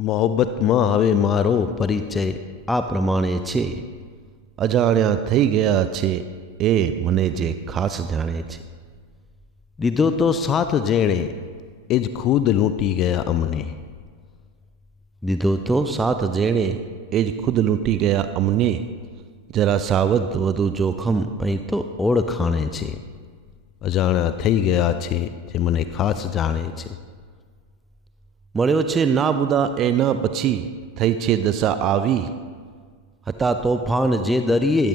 મોહબ્બતમાં હવે મારો પરિચય આ પ્રમાણે છે. અજાણ્યા થઈ ગયા છે એ મને જે ખાસ જાણે છે. દીધો તો સાથ જેણે એ જ ખુદ લૂંટી ગયા અમને. દીધો તો સાથ જેણે એ જ ખુદ લૂંટી ગયા અમને. જરા સાવધ વધુ જોખમ અહીં તો ઓળખાણે છે. અજાણ્યા થઈ ગયા છે જે મને ખાસ જાણે છે. મળ્યો છે નાબુદા એના પછી થઈ છે દશા આવી. હતા તોફાન જે દરિયે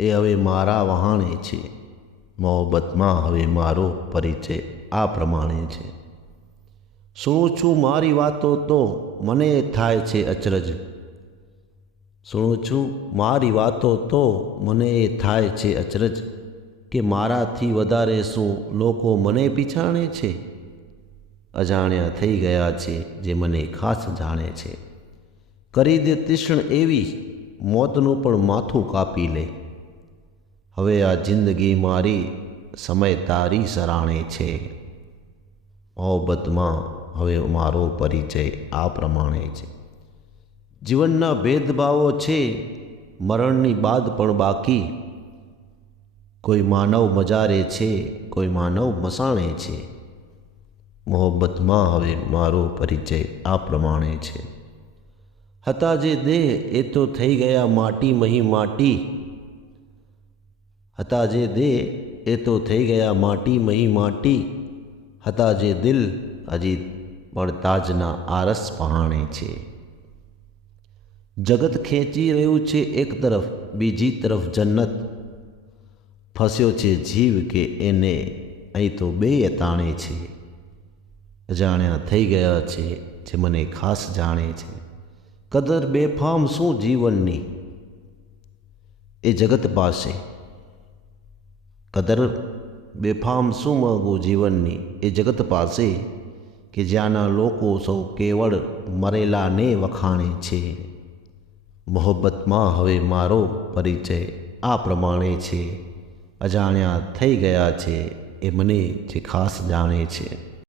એ હવે મારા વહાણે છે. મોહબ્બતમાં હવે મારો પરિચય આ પ્રમાણે છે. સુણું છું મારી વાતો તો મને થાય છે અચરજ. સુણું છું મારી વાતો તો મને થાય છે અચરજ કે મારાથી વધારે શું લોકો મને પીછાણે છે. અજાણ્યા થઈ ગયા છે જે મને ખાસ જાણે છે. કરી દે તીક્ષ્ણ એવી મોતનું પણ માથું કાપી લે. હવે આ જિંદગી મારી સમય તારી સરાણે છે. મોહબ્બતમાં હવે મારો પરિચય આ પ્રમાણે છે. જીવનના ભેદભાવો છે મરણની બાદ પણ બાકી. કોઈ માનવ મજારે છે, કોઈ માનવ મસાણે છે. મોહબ્બતમાં હવે મારો પરિચય આ પ્રમાણે છે. હતા જે દેહ એ તો થઈ ગયા માટી મહી માટી. હતા જે દેહ એ તો થઈ ગયા માટી મહી માટી. હતા જે દિલ હજી પણ તાજના આરસ પહાણે છે. જગત ખેંચી રહ્યું છે એક તરફ, બીજી તરફ જન્નત. ફસ્યો છે જીવ કે એને અહીં તો બે તાણે છે. અજાણ્યા થઈ ગયા છે જે મને ખાસ જાણે છે. કદર બેફામ શું જીવનની એ જગત પાસે. કદર બેફામ શું માગું જીવનની એ જગત પાસે. કે જ્યાંના લોકો સૌ કેવળ મરેલાને વખાણે છે. મોહબ્બતમાં હવે મારો પરિચય આ પ્રમાણે છે. અજાણ્યા થઈ ગયા છે એ મને જે ખાસ જાણે છે.